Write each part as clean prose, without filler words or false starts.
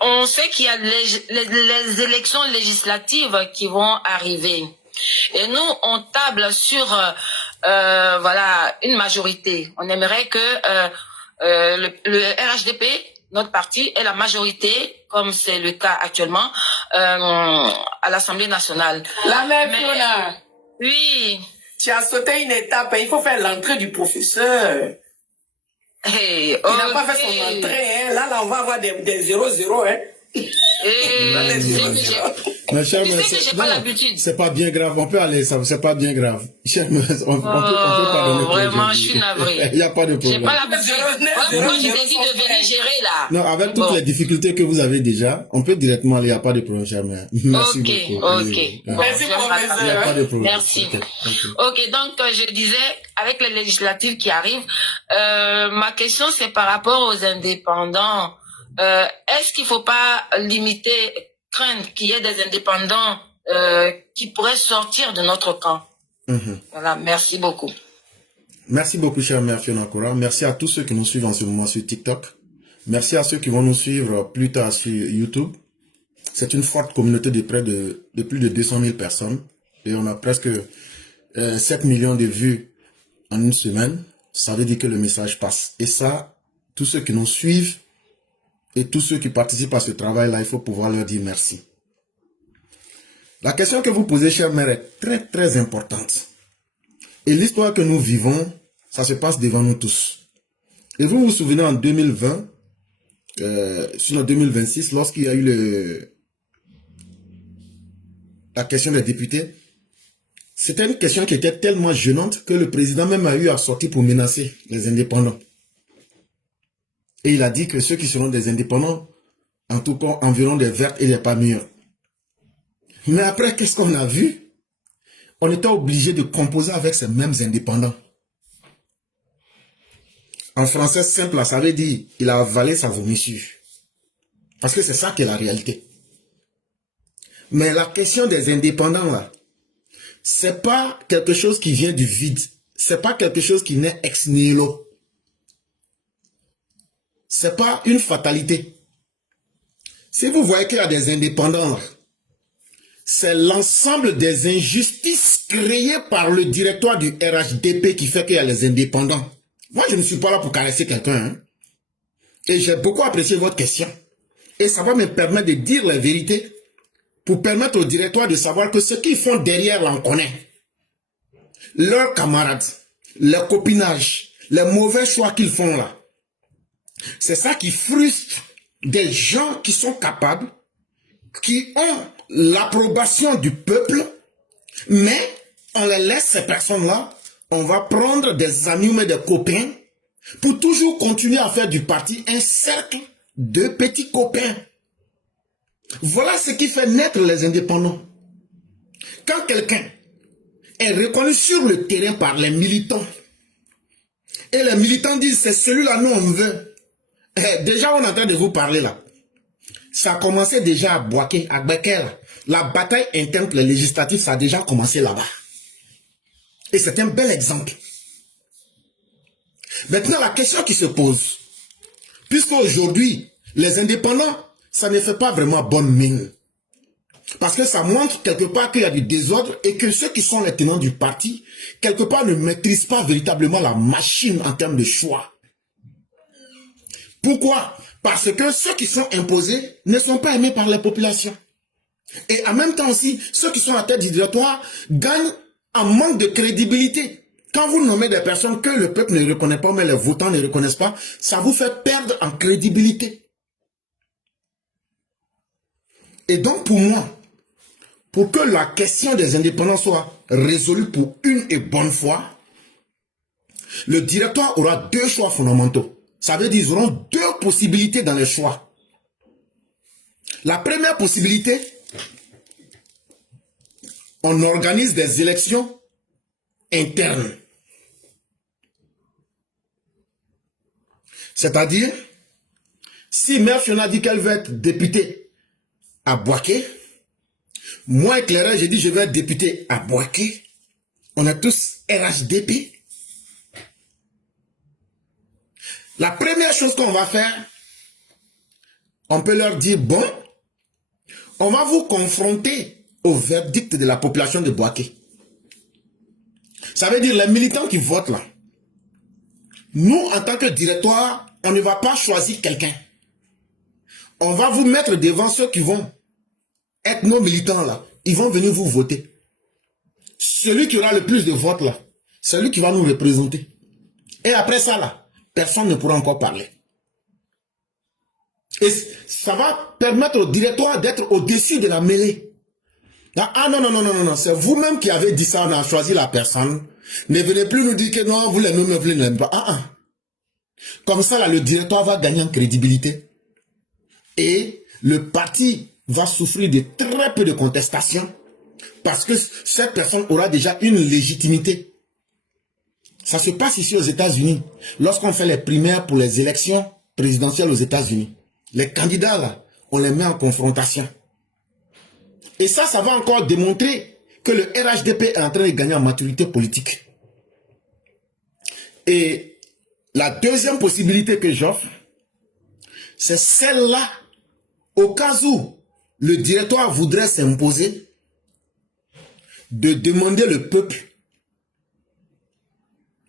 on sait qu'il y a les élections législatives qui vont arriver. Et nous, on table sur voilà, une majorité. On aimerait que le RHDP, notre parti, ait la majorité, comme c'est le cas actuellement, à l'Assemblée nationale. La mère Fiona. Oui. Tu as sauté une étape, il faut faire l'entrée du professeur. Hey, il n'a pas fait son entrée, hein. Là, on va avoir des 0-0, hein. C'est pas bien grave, on peut aller, c'est pas bien grave. On peut pardonner. Vraiment, je suis navré. Il n'y a pas de problème. J'ai pas l'habitude. Moi, je décide de venir gérer là. Non, avec toutes les difficultés que vous avez déjà, on peut directement aller, il n'y a pas de problème, cher mère. Merci beaucoup. Ok. Merci, professeur. Il n'y a pas de problème. Merci. Ok, donc je disais, avec les législatives qui arrivent, ma question c'est par rapport aux indépendants. Est-ce qu'il ne faut pas limiter, craindre qu'il y ait des indépendants qui pourraient sortir de notre camp? Voilà, merci beaucoup. Merci beaucoup, chère mère Fiona Kora. Merci à tous ceux qui nous suivent en ce moment sur TikTok. Merci à ceux qui vont nous suivre plus tard sur YouTube. C'est une forte communauté de près de plus de 200 000 personnes. Et on a presque 7 millions de vues en une semaine. Ça veut dire que le message passe. Et ça, tous ceux qui nous suivent, et tous ceux qui participent à ce travail-là, il faut pouvoir leur dire merci. La question que vous posez, chère mère, est très, très importante. Et l'histoire que nous vivons, ça se passe devant nous tous. Et vous vous souvenez en 2020, sur 2026, lorsqu'il y a eu la question des députés, c'était une question qui était tellement gênante que le président même a eu à sortir pour menacer les indépendants. Et il a dit que ceux qui seront des indépendants, en tout cas, environ des vertes et des pas mûres. Mais après, qu'est-ce qu'on a vu? On était obligé de composer avec ces mêmes indépendants. En français simple, ça veut dire il a avalé sa vomissure. Parce que c'est ça qui est la réalité. Mais la question des indépendants, là, c'est pas quelque chose qui vient du vide. C'est pas quelque chose qui naît ex nihilo. C'est pas une fatalité. Si vous voyez qu'il y a des indépendants, c'est l'ensemble des injustices créées par le directoire du RHDP qui fait qu'il y a les indépendants. Moi, je ne suis pas là pour caresser quelqu'un. Hein. Et j'ai beaucoup apprécié votre question. Et ça va me permettre de dire la vérité pour permettre au directoire de savoir que ce qu'ils font derrière, là, on connaît. Leurs camarades, leur copinage, les mauvais choix qu'ils font là. C'est ça qui frustre des gens qui sont capables, qui ont l'approbation du peuple, mais on les laisse, ces personnes-là, on va prendre des amis ou des copains pour toujours continuer à faire du parti un cercle de petits copains. Voilà ce qui fait naître les indépendants. Quand quelqu'un est reconnu sur le terrain par les militants, et les militants disent c'est celui-là, nous on veut. Déjà, on est en train de vous parler là. Ça a commencé déjà à Boaké, à Bekel. La bataille interne, les législatives, ça a déjà commencé là-bas. Et c'est un bel exemple. Maintenant, la question qui se pose, puisque aujourd'hui, les indépendants, ça ne fait pas vraiment bonne mine. Parce que ça montre quelque part qu'il y a du désordre et que ceux qui sont les tenants du parti, quelque part ne maîtrisent pas véritablement la machine en termes de choix. Pourquoi? Parce que ceux qui sont imposés ne sont pas aimés par les populations. Et en même temps aussi, ceux qui sont à la tête du directoire gagnent en manque de crédibilité. Quand vous nommez des personnes que le peuple ne reconnaît pas, mais les votants ne reconnaissent pas, ça vous fait perdre en crédibilité. Et donc pour moi, pour que la question des indépendants soit résolue pour une et bonne fois, le directoire aura deux choix fondamentaux. Ça veut dire qu'ils auront deux possibilités dans les choix. La première possibilité, on organise des élections internes. C'est-à-dire, si Mère Fiona dit qu'elle veut être députée à Boaké, moi éclairé, j'ai dit je vais être député à Boaké. On est tous RHDP. La première chose qu'on va faire, on peut leur dire, bon, on va vous confronter au verdict de la population de Bouaké. Ça veut dire les militants qui votent là. Nous, en tant que directoire, on ne va pas choisir quelqu'un. On va vous mettre devant ceux qui vont être nos militants là. Ils vont venir vous voter. Celui qui aura le plus de votes là, celui qui va nous représenter. Et après ça là, personne ne pourra encore parler. Et ça va permettre au directoire d'être au-dessus de la mêlée. Ah non, non, non, non, non, non. C'est vous-même qui avez dit ça, on a choisi la personne. Ne venez plus nous dire que non, vous l'aimez, mais vous ne l'aimez pas. Comme ça, là, le directoire va gagner en crédibilité. Et le parti va souffrir de très peu de contestation. Parce que cette personne aura déjà une légitimité. Ça se passe ici aux États-Unis. Lorsqu'on fait les primaires pour les élections présidentielles aux États-Unis. Les candidats, là, on les met en confrontation. Et ça va encore démontrer que le RHDP est en train de gagner en maturité politique. Et la deuxième possibilité que j'offre, c'est celle-là, au cas où le directoire voudrait s'imposer, de demander le peuple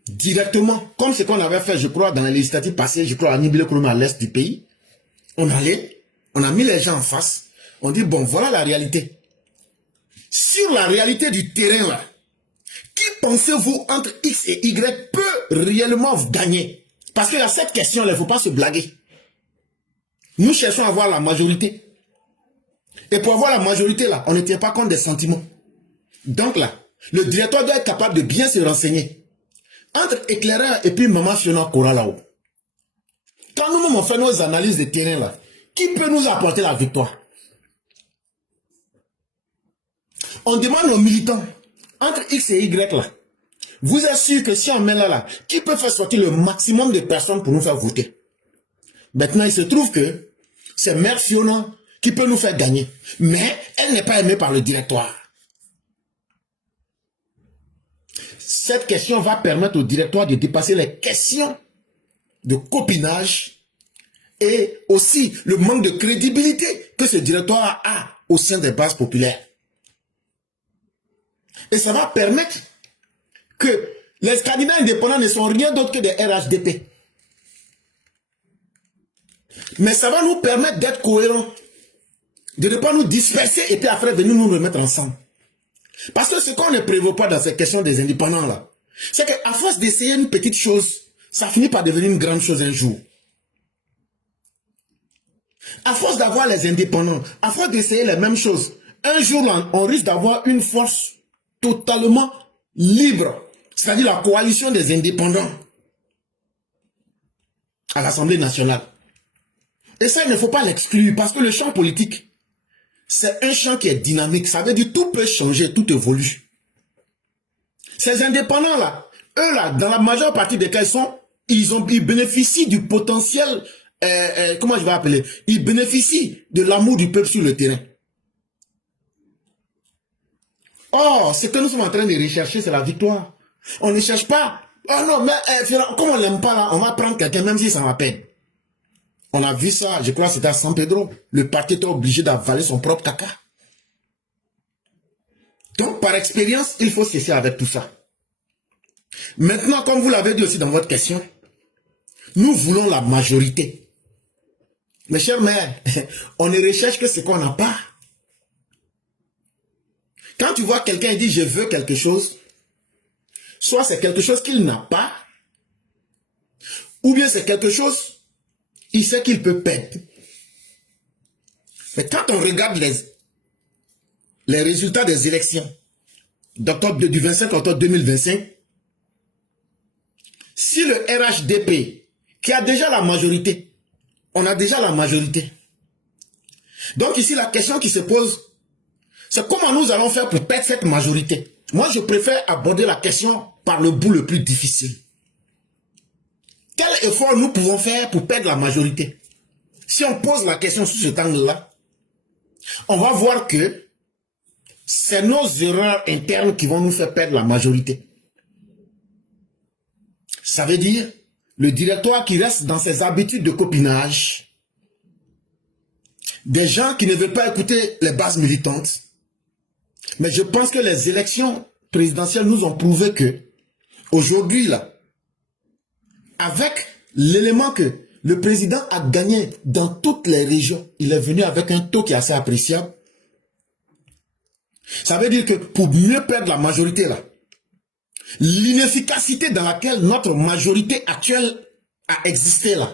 directement, comme ce qu'on avait fait, je crois, dans les législatives passées, je crois, à Nibilé-Kourouma, à l'est du pays. On a mis les gens en face, on dit, bon, voilà la réalité. Sur la réalité du terrain, là, qui pensez-vous entre X et Y peut réellement gagner? Parce qu'il y a cette question, il ne faut pas se blaguer. Nous cherchons à avoir la majorité. Et pour avoir la majorité, là, on ne tient pas compte des sentiments. Donc là, le directeur doit être capable de bien se renseigner. Entre éclaireur et puis Maman Fiona Kora là-haut. Quand nous-mêmes on fait nos analyses de terrain, là, qui peut nous apporter la victoire? On demande aux militants, entre X et Y là, vous êtes sûr que si on met là, qui peut faire sortir le maximum de personnes pour nous faire voter? Maintenant, il se trouve que c'est Mère Fiona qui peut nous faire gagner. Mais elle n'est pas aimée par le directoire. Cette question va permettre au directoire de dépasser les questions de copinage et aussi le manque de crédibilité que ce directoire a au sein des bases populaires. Et ça va permettre que les candidats indépendants ne sont rien d'autre que des RHDP. Mais ça va nous permettre d'être cohérents, de ne pas nous disperser et puis après venir nous remettre ensemble. Parce que ce qu'on ne prévoit pas dans ces questions des indépendants là, c'est qu'à force d'essayer une petite chose, ça finit par devenir une grande chose un jour. À force d'avoir les indépendants, à force d'essayer les mêmes choses, un jour là, on risque d'avoir une force totalement libre, c'est-à-dire la coalition des indépendants à l'Assemblée nationale. Et ça, il ne faut pas l'exclure parce que le champ politique, c'est un champ qui est dynamique. Ça veut dire que tout peut changer, tout évolue. Ces indépendants-là, eux là, dans la majeure partie des cas, ils bénéficient du potentiel, comment je vais appeler, ils bénéficient de l'amour du peuple sur le terrain. Or, ce que nous sommes en train de rechercher, c'est la victoire. On ne cherche pas, oh non, mais comme on l'aime pas là, on va prendre quelqu'un même si ça va peine. On a vu ça, je crois que c'était à San Pedro. Le parti était obligé d'avaler son propre caca. Donc, par expérience, il faut cesser avec tout ça. Maintenant, comme vous l'avez dit aussi dans votre question, nous voulons la majorité. Mes chers mères, on ne recherche que ce qu'on n'a pas. Quand tu vois quelqu'un dire « je veux quelque chose », soit c'est quelque chose qu'il n'a pas, ou bien c'est quelque chose, il sait qu'il peut perdre. Mais quand on regarde les résultats des élections du 25 octobre 2025, si le RHDP, qui a déjà la majorité, on a déjà la majorité. Donc ici, la question qui se pose, c'est comment nous allons faire pour perdre cette majorité. Moi, je préfère aborder la question par le bout le plus difficile. Quel effort nous pouvons faire pour perdre la majorité? Si on pose la question sous cet angle-là, on va voir que c'est nos erreurs internes qui vont nous faire perdre la majorité. Ça veut dire le directoire qui reste dans ses habitudes de copinage, des gens qui ne veulent pas écouter les bases militantes. Mais je pense que les élections présidentielles nous ont prouvé que, aujourd'hui, là, avec l'élément que le président a gagné dans toutes les régions, il est venu avec un taux qui est assez appréciable. Ça veut dire que pour mieux perdre la majorité, là, l'inefficacité dans laquelle notre majorité actuelle a existé, là,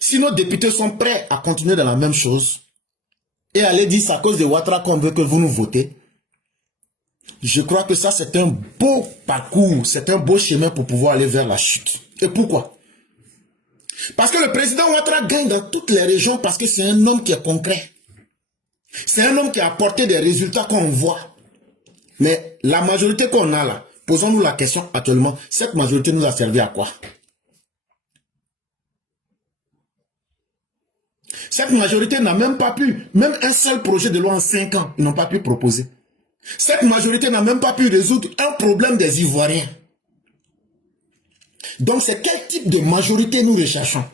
si nos députés sont prêts à continuer dans la même chose et aller dire c'est à cause de Ouattara qu'on veut que vous nous votez, je crois que ça c'est un beau parcours, c'est un beau chemin pour pouvoir aller vers la chute. Et pourquoi? Parce que le président Ouattara gagne dans toutes les régions parce que c'est un homme qui est concret. C'est un homme qui a apporté des résultats qu'on voit. Mais la majorité qu'on a là, posons-nous la question actuellement, cette majorité nous a servi à quoi? Cette majorité n'a même pas pu, même un seul projet de loi en 5 ans, ils n'ont pas pu proposer. Cette majorité n'a même pas pu résoudre un problème des Ivoiriens. Donc c'est quel type de majorité nous recherchons?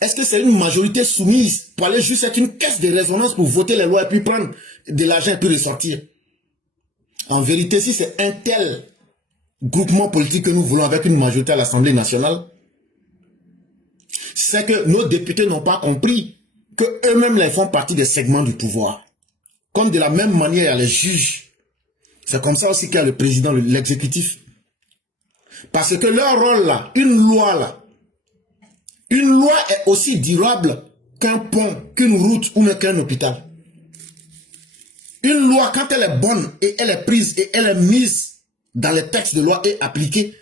Est-ce que c'est une majorité soumise pour aller juste être une caisse de résonance pour voter les lois et puis prendre de l'argent et puis ressortir? En vérité, si c'est un tel groupement politique que nous voulons avec une majorité à l'Assemblée nationale, c'est que nos députés n'ont pas compris qu'eux-mêmes là, font partie des segments du pouvoir. Comme de la même manière, il y a les juges. C'est comme ça aussi qu'il y a le président, l'exécutif. Parce que leur rôle là, une loi est aussi durable qu'un pont, qu'une route ou même qu'un hôpital. Une loi, quand elle est bonne et elle est prise et elle est mise dans les textes de loi et appliquée,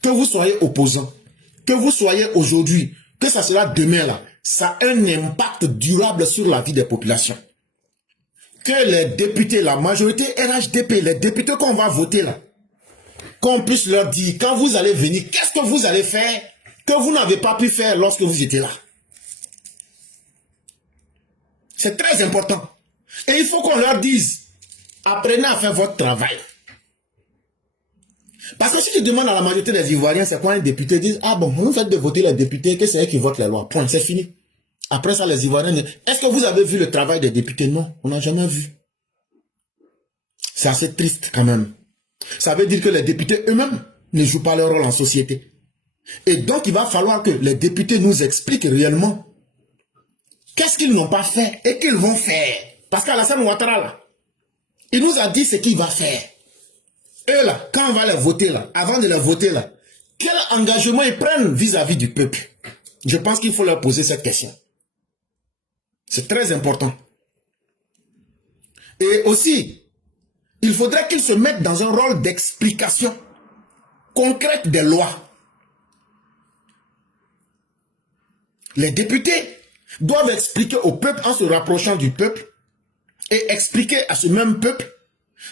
que vous soyez opposant, que vous soyez aujourd'hui, que ça sera demain là, ça a un impact durable sur la vie des populations. Que les députés, la majorité RHDP, les députés qu'on va voter là, qu'on puisse leur dire, quand vous allez venir, qu'est-ce que vous allez faire que vous n'avez pas pu faire lorsque vous étiez là. C'est très important. Et il faut qu'on leur dise, apprenez à faire votre travail. Parce que si tu demandes à la majorité des Ivoiriens, c'est quoi un député, ils disent, ah bon, vous faites de voter les députés, que c'est eux qui votent les lois. Point, c'est fini. Après ça, les Ivoiriens disent, est-ce que vous avez vu le travail des députés? Non, on n'a jamais vu. C'est assez triste quand même. Ça veut dire que les députés eux-mêmes ne jouent pas leur rôle en société. Et donc, il va falloir que les députés nous expliquent réellement qu'est-ce qu'ils n'ont pas fait et qu'ils vont faire. Parce qu'Alassane Ouattara, là, il nous a dit ce qu'il va faire. Eux, là, quand on va les voter, là, avant de les voter, là, quel engagement ils prennent vis-à-vis du peuple? Je pense qu'il faut leur poser cette question. C'est très important. Et aussi, il faudrait qu'ils se mettent dans un rôle d'explication concrète des lois. Les députés doivent expliquer au peuple en se rapprochant du peuple et expliquer à ce même peuple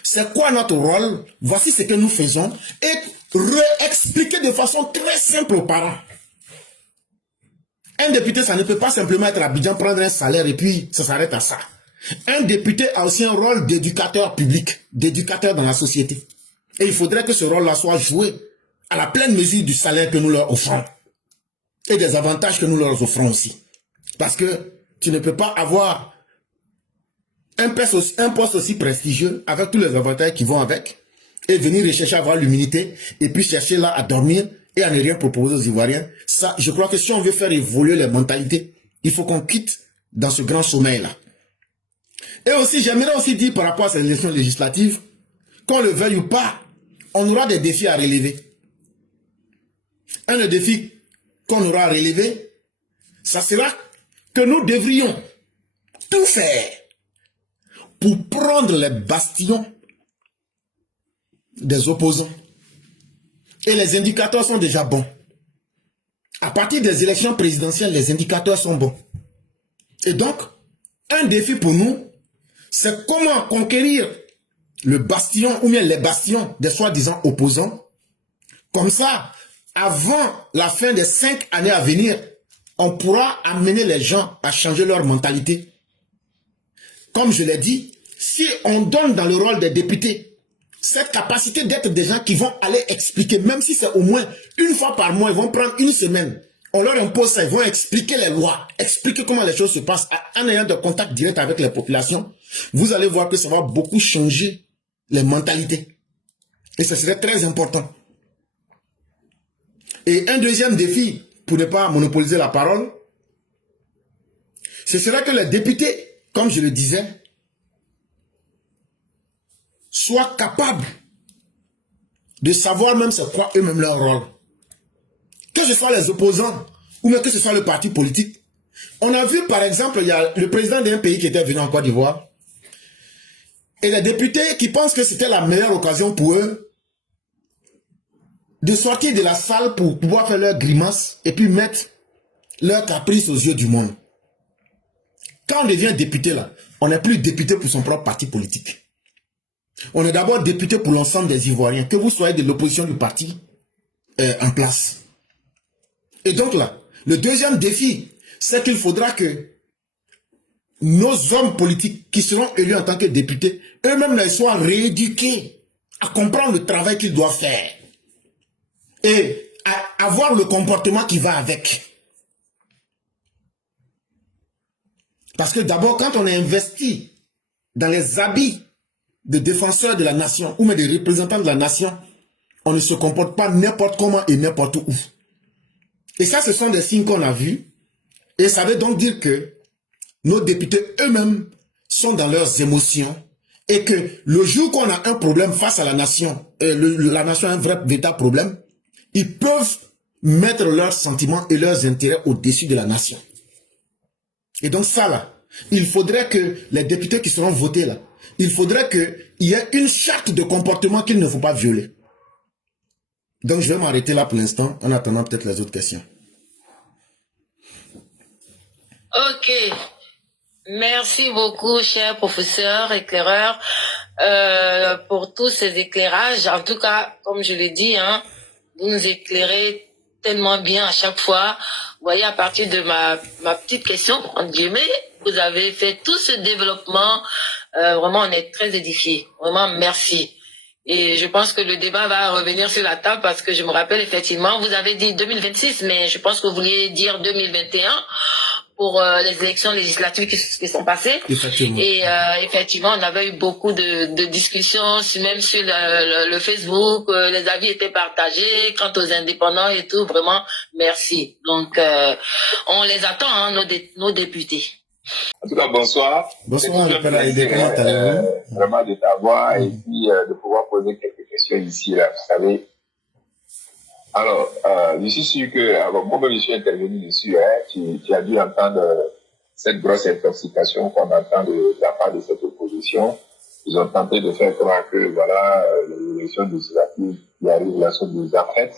c'est quoi notre rôle, voici ce que nous faisons et réexpliquer de façon très simple aux parents. Un député, ça ne peut pas simplement être à Abidjan, prendre un salaire et puis ça s'arrête à ça. Un député a aussi un rôle d'éducateur public, d'éducateur dans la société. Et il faudrait que ce rôle-là soit joué à la pleine mesure du salaire que nous leur offrons. Et des avantages que nous leur offrons aussi. Parce que tu ne peux pas avoir un poste aussi prestigieux avec tous les avantages qui vont avec et venir rechercher à avoir l'humilité et puis chercher là à dormir et à ne rien proposer aux Ivoiriens. Ça, je crois que si on veut faire évoluer les mentalités, il faut qu'on quitte dans ce grand sommeil-là. Et aussi, j'aimerais aussi dire par rapport à ces élections législatives, qu'on le veuille ou pas, on aura des défis à relever. Un des défis qu'on aura à relever, ça sera que nous devrions tout faire pour prendre les bastions des opposants. Et les indicateurs sont déjà bons. À partir des élections présidentielles, les indicateurs sont bons. Et donc, un défi pour nous, c'est comment conquérir le bastion ou bien les bastions des soi-disant opposants. Comme ça, avant la fin des 5 années à venir, on pourra amener les gens à changer leur mentalité. Comme je l'ai dit, si on donne dans le rôle des députés cette capacité d'être des gens qui vont aller expliquer, même si c'est au moins une fois par mois, ils vont prendre une semaine On leur impose ça, ils vont expliquer les lois, expliquer comment les choses se passent en ayant de contact direct avec les populations. Vous allez voir que ça va beaucoup changer les mentalités. Et ça serait très important. Et un deuxième défi, pour ne pas monopoliser la parole, ce serait que les députés, comme je le disais, soient capables de savoir même c'est quoi eux-mêmes leur rôle. Que ce soit les opposants ou même que ce soit le parti politique. On a vu par exemple, il y a le président d'un pays qui était venu en Côte d'Ivoire et les députés qui pensent que c'était la meilleure occasion pour eux de sortir de la salle pour pouvoir faire leurs grimaces et puis mettre leurs caprices aux yeux du monde. Quand on devient député là, on n'est plus député pour son propre parti politique. On est d'abord député pour l'ensemble des Ivoiriens, que vous soyez de l'opposition du parti en place. Et donc là, le deuxième défi, c'est qu'il faudra que nos hommes politiques qui seront élus en tant que députés, eux-mêmes là, ils soient rééduqués à comprendre le travail qu'ils doivent faire et à avoir le comportement qui va avec. Parce que d'abord, quand on est investi dans les habits de défenseurs de la nation ou même des représentants de la nation, on ne se comporte pas n'importe comment et n'importe où. Et ça, ce sont des signes qu'on a vus. Et ça veut donc dire que nos députés eux-mêmes sont dans leurs émotions et que le jour qu'on a un problème face à la nation, la nation a un vrai véritable problème, ils peuvent mettre leurs sentiments et leurs intérêts au-dessus de la nation. Et donc ça là, il faudrait que les députés qui seront votés là, il faudrait qu'il y ait une charte de comportement qu'il ne faut pas violer. Donc je vais m'arrêter là pour l'instant, en attendant peut-être les autres questions. Ok. Merci beaucoup, cher professeur éclaireur, pour tous ces éclairages. En tout cas, comme je l'ai dit, hein, vous nous éclairez tellement bien à chaque fois. Vous voyez, à partir de ma petite question, entre guillemets, vous avez fait tout ce développement. Vraiment, on est très édifiés. Vraiment, merci. Et je pense que le débat va revenir sur la table parce que je me rappelle effectivement, vous avez dit 2026, mais je pense que vous vouliez dire 2021 pour les élections législatives qui sont passées. Effectivement. Et effectivement, on avait eu beaucoup de discussions, même sur le Facebook, les avis étaient partagés quant aux indépendants et tout. Vraiment, merci. Donc, on les attend, hein, nos députés. En tout cas, bonsoir. Bonsoir, le Père Aïdé, comment allez-vous? Vraiment de t'avoir et puis de pouvoir poser quelques questions ici, là, vous savez. Alors, je suis sûr que, alors, moi-même, je suis intervenu dessus, hein, tu as dû entendre cette grosse intoxication qu'on entend de la part de cette opposition. Ils ont tenté de faire croire que, voilà, l'élection législative qui arrive là sont déjà faites.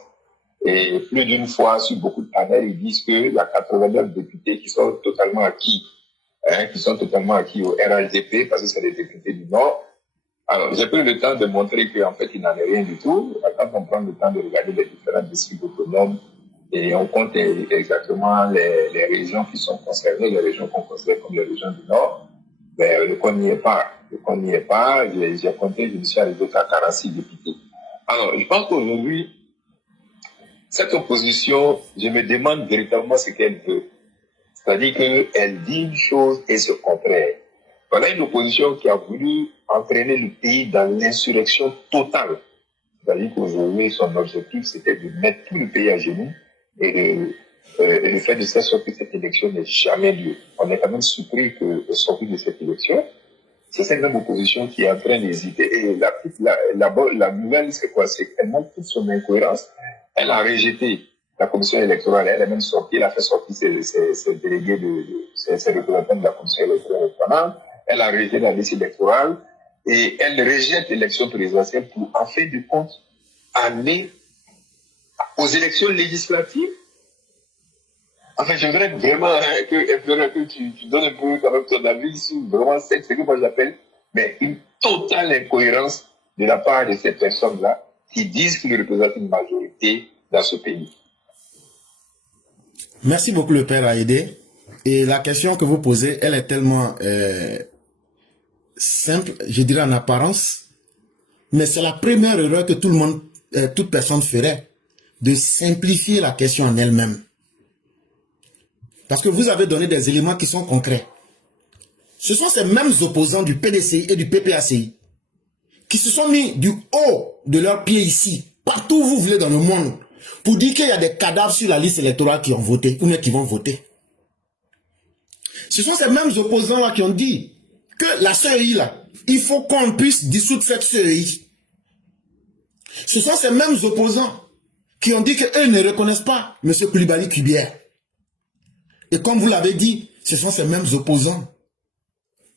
Et plus d'une fois, sur beaucoup de panels, ils disent qu'il y a 89 députés qui sont totalement acquis. Qui sont totalement acquis au RHDP parce que c'est des députés du Nord. Alors, j'ai pris le temps de montrer qu'en fait, il n'en est rien du tout. Quand on prend le temps de regarder les différents districts autonomes et on compte exactement les régions qui sont concernées, les régions qu'on considère comme les régions du Nord, ben, le compte n'y est pas. Le compte n'y est pas. J'ai compté, je me suis arrivé à 46 députés. Alors, je pense qu'aujourd'hui, cette opposition, je me demande véritablement ce qu'elle veut. C'est-à-dire qu'elle dit une chose et ce contraire. On a une opposition qui a voulu entraîner le pays dans l'insurrection totale. C'est-à-dire qu'aujourd'hui, son objectif, c'était de mettre tout le pays à genoux et de faire de sorte que cette élection n'ait jamais lieu. On est quand même surpris qu'au sortir de cette élection, c'est cette même opposition qui est en train d'hésiter. Et la nouvelle, c'est quoi? C'est qu'elle montre toute son incohérence. Elle a rejeté la commission électorale, elle a même sorti, elle a fait sortir ses délégués, ses représentants de la commission électorale. Elle a rejeté la liste électorale et elle rejette l'élection présidentielle pour, en fin de compte, aller aux élections législatives. Enfin, j'aimerais vraiment que tu donnes un peu quand même ton avis sur vraiment ce que moi j'appelle une totale incohérence de la part de ces personnes-là qui disent qu'ils représentent une majorité dans ce pays. Merci beaucoup, le Père Aïdé. Et la question que vous posez, elle est tellement simple, je dirais en apparence, mais c'est la première erreur que toute personne ferait, de simplifier la question en elle-même. Parce que vous avez donné des éléments qui sont concrets. Ce sont ces mêmes opposants du PDCI et du PPACI qui se sont mis du haut de leurs pieds ici, partout où vous voulez dans le monde, pour dire qu'il y a des cadavres sur la liste électorale qui ont voté, ou qui vont voter. Ce sont ces mêmes opposants-là qui ont dit que la CEI, là, il faut qu'on puisse dissoudre cette CEI. Ce sont ces mêmes opposants qui ont dit qu'eux ne reconnaissent pas M. Coulibaly Kubière. Et comme vous l'avez dit, ce sont ces mêmes opposants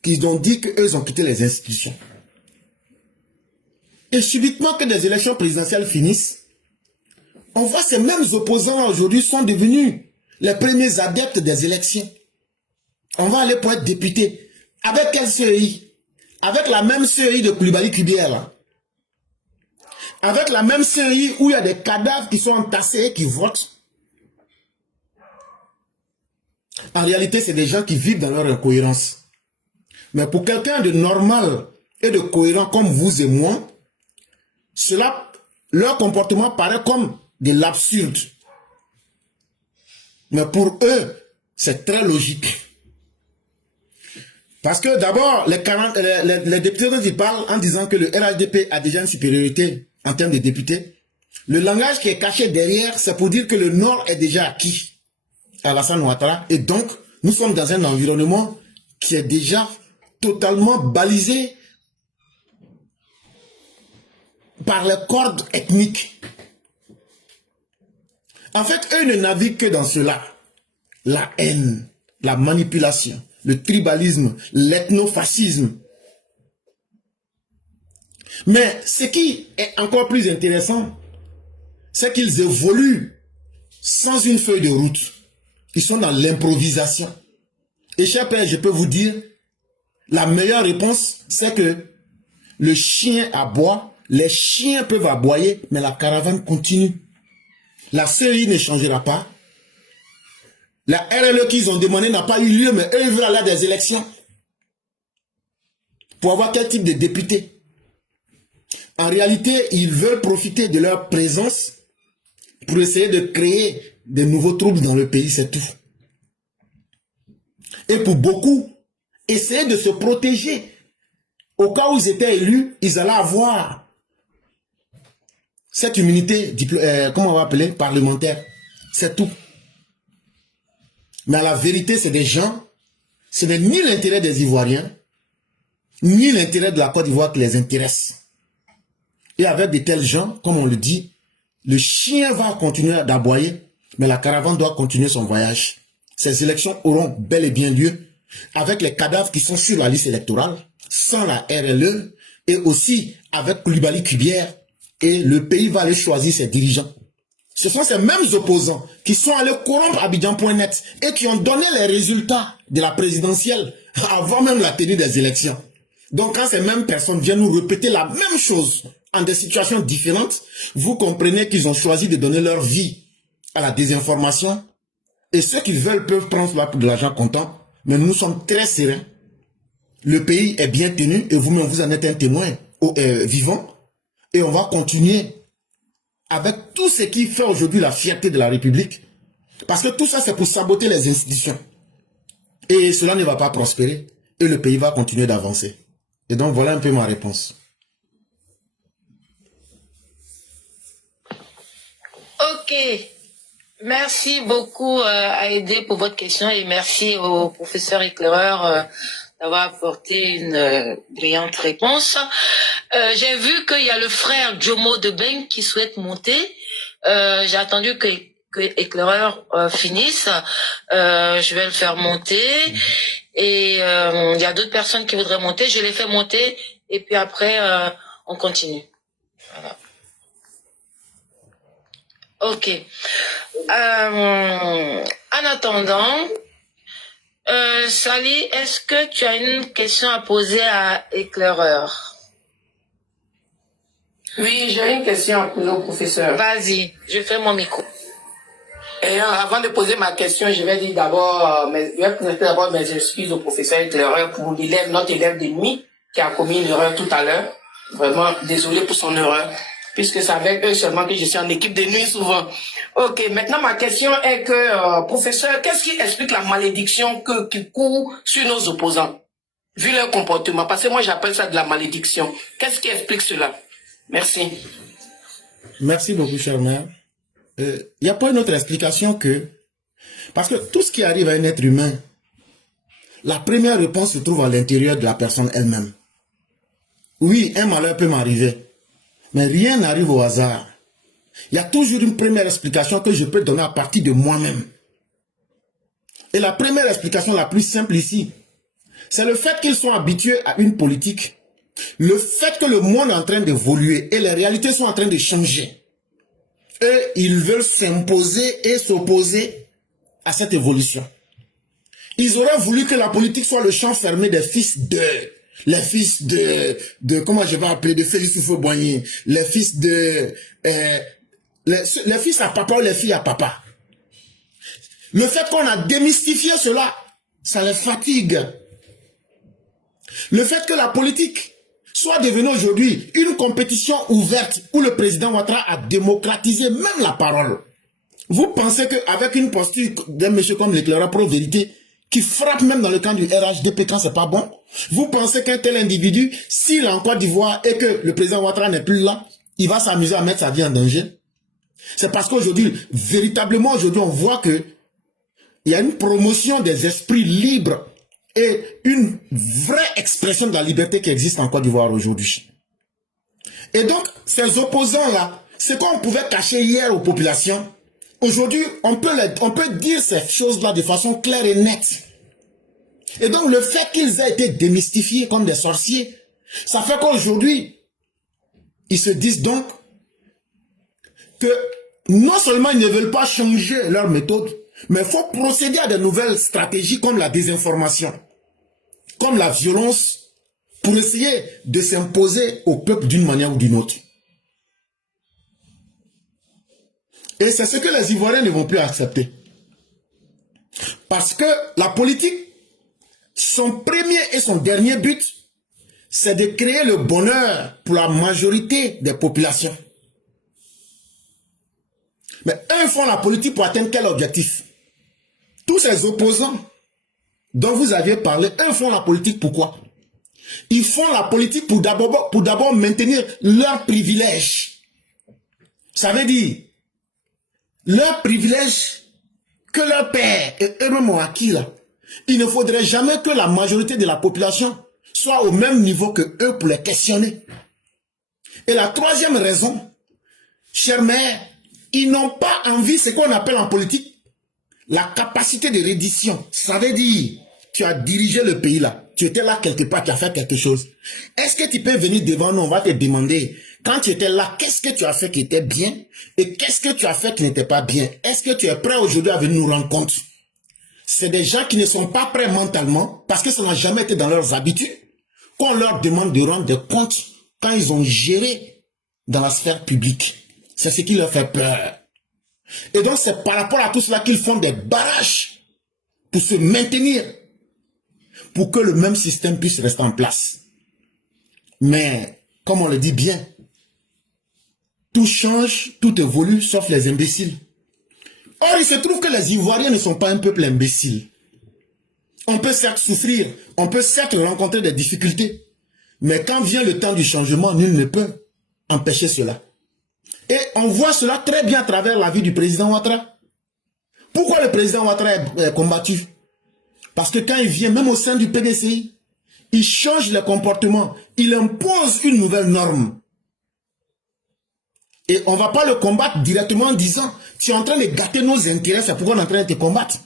qui ont dit qu'eux ont quitté les institutions. Et subitement que des élections présidentielles finissent, on voit ces mêmes opposants aujourd'hui sont devenus les premiers adeptes des élections. On va aller pour être député. Avec quelle CEI? Avec la même CEI de Coulibaly Kubière là. Avec la même CEI où il y a des cadavres qui sont entassés et qui votent. En réalité, c'est des gens qui vivent dans leur incohérence. Mais pour quelqu'un de normal et de cohérent comme vous et moi, leur comportement paraît comme de l'absurde. Mais pour eux, c'est très logique. Parce que d'abord, les députés dont ils parlent en disant que le RHDP a déjà une supériorité en termes de députés, le langage qui est caché derrière, c'est pour dire que le Nord est déjà acquis à Alassane Ouattara. Et donc, nous sommes dans un environnement qui est déjà totalement balisé par les cordes ethniques. En fait, eux ne naviguent que dans cela. La haine, la manipulation, le tribalisme, l'ethnofascisme. Mais ce qui est encore plus intéressant, c'est qu'ils évoluent sans une feuille de route. Ils sont dans l'improvisation. Et cher père, je peux vous dire, la meilleure réponse, c'est que le chien aboie, les chiens peuvent aboyer, mais la caravane continue. La CEI ne changera pas. La RLE qu'ils ont demandé n'a pas eu lieu, mais eux, ils veulent aller à des élections. Pour avoir quel type de député? En réalité, ils veulent profiter de leur présence pour essayer de créer de nouveaux troubles dans le pays, c'est tout. Et pour beaucoup, essayer de se protéger. Au cas où ils étaient élus, ils allaient avoir cette immunité, comment on va appeler, parlementaire. C'est tout. Mais à la vérité, c'est des gens, ce n'est ni l'intérêt des Ivoiriens, ni l'intérêt de la Côte d'Ivoire qui les intéresse. Et avec de tels gens, comme on le dit, le chien va continuer d'aboyer, mais la caravane doit continuer son voyage. Ces élections auront bel et bien lieu avec les cadavres qui sont sur la liste électorale, sans la RLE, et aussi avec Coulibaly Kubière, et le pays va aller choisir ses dirigeants. Ce sont ces mêmes opposants qui sont allés corrompre Abidjan.net et qui ont donné les résultats de la présidentielle avant même la tenue des élections. Donc quand ces mêmes personnes viennent nous répéter la même chose en des situations différentes, vous comprenez qu'ils ont choisi de donner leur vie à la désinformation. Et ceux qui veulent peuvent prendre cela pour de l'argent comptant. Mais nous sommes très sereins. Le pays est bien tenu et vous-même vous en êtes un témoin vivant. Et on va continuer avec tout ce qui fait aujourd'hui la fierté de la République. Parce que tout ça, c'est pour saboter les institutions. Et cela ne va pas prospérer. Et le pays va continuer d'avancer. Et donc, voilà un peu ma réponse. Ok. Merci beaucoup Aïdé pour votre question et merci au professeur éclaireur d'avoir apporté une brillante réponse. J'ai vu qu'il y a le frère Jomo Debeng qui souhaite monter. J'ai attendu que éclaireur finisse. Je vais le faire monter. Et il y a d'autres personnes qui voudraient monter. Je les fais monter et puis après on continue. Voilà. Ok. En attendant, Sally, est-ce que tu as une question à poser à éclaireur? Oui, j'ai une question à poser au professeur. Vas-y, je fais mon micro. Et avant de poser ma question, je vais dire d'abord, je vais présenter d'abord mes excuses au professeur éclaireur pour l'élève, notre élève d'ennemi qui a commis une erreur tout à l'heure. Vraiment désolé pour son erreur. puisque c'est avec eux seulement que je suis en équipe de nuit souvent. Ok, maintenant ma question est que, professeur, qu'est-ce qui explique la malédiction qui court sur nos opposants, vu leur comportement? Parce que moi j'appelle ça de la malédiction. Qu'est-ce qui explique cela? Merci. Merci beaucoup, cher maire. Il n'y a pas une autre explication que... Parce que tout ce qui arrive à un être humain, la première réponse se trouve à l'intérieur de la personne elle-même. Oui, un malheur peut m'arriver, mais rien n'arrive au hasard. Il y a toujours une première explication que je peux donner à partir de moi-même. Et la première explication la plus simple ici, c'est le fait qu'ils sont habitués à une politique, le fait que le monde est en train d'évoluer et les réalités sont en train de changer. Et ils veulent s'imposer et s'opposer à cette évolution. Ils auraient voulu que la politique soit le champ fermé des fils les fils de comment je vais appeler, de Félix Houphouët-Boigny, les fils de, les fils à papa ou les filles à papa. Le fait qu'on a démystifié cela, ça les fatigue. Le fait que la politique soit devenue aujourd'hui une compétition ouverte où le président Ouattara a démocratisé même la parole. Vous pensez qu'avec une posture d'un monsieur comme l'éclaireur pro-vérité, qui frappe même dans le camp du RHDP quand c'est pas bon, vous pensez qu'un tel individu, s'il est en Côte d'Ivoire et que le président Ouattara n'est plus là, il va s'amuser à mettre sa vie en danger? C'est parce qu'aujourd'hui, véritablement aujourd'hui, on voit que il y a une promotion des esprits libres et une vraie expression de la liberté qui existe en Côte d'Ivoire aujourd'hui. Et donc, ces opposants-là, ce qu'on pouvait cacher hier aux populations, aujourd'hui, on peut dire ces choses-là de façon claire et nette. Et donc, le fait qu'ils aient été démystifiés comme des sorciers, ça fait qu'aujourd'hui, ils se disent donc que non seulement ils ne veulent pas changer leur méthode, mais il faut procéder à de nouvelles stratégies comme la désinformation, comme la violence, pour essayer de s'imposer au peuple d'une manière ou d'une autre. Et c'est ce que les Ivoiriens ne vont plus accepter. Parce que la politique, son premier et son dernier but, c'est de créer le bonheur pour la majorité des populations. Mais eux font la politique pour atteindre quel objectif? Tous ces opposants dont vous aviez parlé, eux font la politique pourquoi? Ils font la politique pour d'abord maintenir leurs privilèges. Ça veut dire leurs privilèges que leur père et eux-mêmes ont acquis là. Il ne faudrait jamais que la majorité de la population soit au même niveau que eux pour les questionner. Et la troisième raison, chère mère, ils n'ont pas envie, ce qu'on appelle en politique, la capacité de reddition. Ça veut dire, tu as dirigé le pays là, tu étais là quelque part, tu as fait quelque chose. Est-ce que tu peux venir devant nous, on va te demander, quand tu étais là, qu'est-ce que tu as fait qui était bien et qu'est-ce que tu as fait qui n'était pas bien? Est-ce que tu es prêt aujourd'hui à venir nous rendre compte? C'est des gens qui ne sont pas prêts mentalement parce que ça n'a jamais été dans leurs habitudes qu'on leur demande de rendre des comptes quand ils ont géré dans la sphère publique. C'est ce qui leur fait peur. Et donc c'est par rapport à tout cela qu'ils font des barrages pour se maintenir, pour que le même système puisse rester en place. Mais, comme on le dit bien, tout change, tout évolue, sauf les imbéciles. Or, il se trouve que les Ivoiriens ne sont pas un peuple imbécile. On peut certes souffrir, on peut certes rencontrer des difficultés, mais quand vient le temps du changement, nul ne peut empêcher cela. Et on voit cela très bien à travers la vie du président Ouattara. Pourquoi le président Ouattara est combattu? Parce que quand il vient, même au sein du PDCI, il change les comportements, il impose une nouvelle norme. Et on ne va pas le combattre directement en disant, tu es en train de gâter nos intérêts, c'est pourquoi on est en train de te combattre.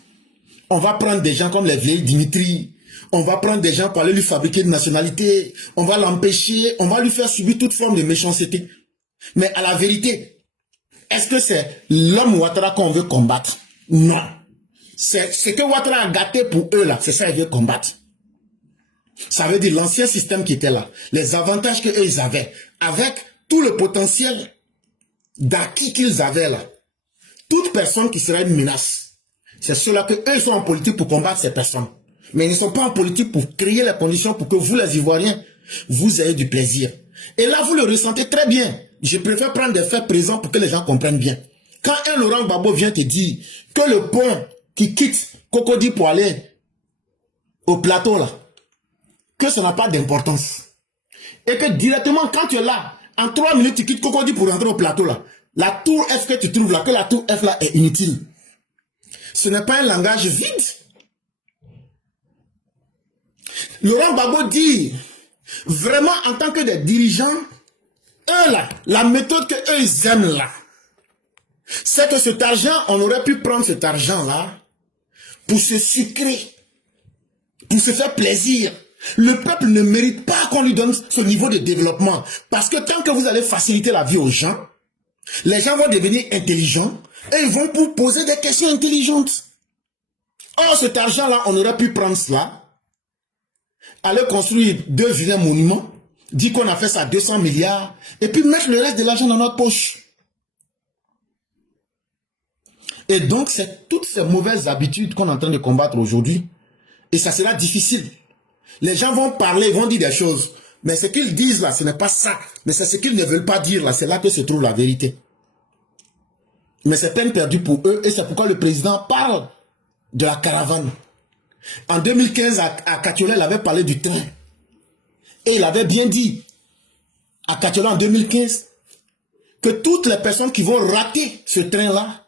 On va prendre des gens comme les vieilles Dimitri, on va prendre des gens pour aller lui fabriquer une nationalité, on va l'empêcher, on va lui faire subir toute forme de méchanceté. Mais à la vérité, est-ce que c'est l'homme Ouattara qu'on veut combattre? Non. C'est ce que Ouattara a gâté pour eux là, c'est ça qu'ils veulent combattre. Ça veut dire l'ancien système qui était là, les avantages qu'eux ils avaient, avec tout le potentiel d'acquis qu'ils avaient là. Toute personne qui serait une menace, c'est cela que eux sont en politique pour combattre ces personnes. Mais ils ne sont pas en politique pour créer les conditions pour que vous les Ivoiriens, vous ayez du plaisir. Et là, vous le ressentez très bien. Je préfère prendre des faits présents pour que les gens comprennent bien. Quand un Laurent Gbagbo vient te dire que le pont qui quitte Cocody pour aller au plateau là, que ça n'a pas d'importance. Et que directement, quand tu es là, en 3 minutes, tu quittes Cocody pour rentrer au plateau là. La tour F que tu trouves là, que la tour F là est inutile. Ce n'est pas un langage vide. Laurent Gbagbo dit, vraiment en tant que des dirigeants, eux là, la méthode que eux ils aiment là, c'est que cet argent, on aurait pu prendre cet argent là pour se sucrer, pour se faire plaisir. Le peuple ne mérite pas qu'on lui donne ce niveau de développement. Parce que tant que vous allez faciliter la vie aux gens, les gens vont devenir intelligents et ils vont vous poser des questions intelligentes. Or, cet argent-là, on aurait pu prendre cela, aller construire 2 vilains monuments, dire qu'on a fait ça à 200 milliards, et puis mettre le reste de l'argent dans notre poche. Et donc, c'est toutes ces mauvaises habitudes qu'on est en train de combattre aujourd'hui. Et ça sera difficile. Les gens vont parler, ils vont dire des choses. Mais ce qu'ils disent là, ce n'est pas ça. Mais c'est ce qu'ils ne veulent pas dire là. C'est là que se trouve la vérité. Mais c'est peine perdue pour eux. Et c'est pourquoi le président parle de la caravane. En 2015, à Katiola, il avait parlé du train. Et il avait bien dit à Katiola en 2015 que toutes les personnes qui vont rater ce train-là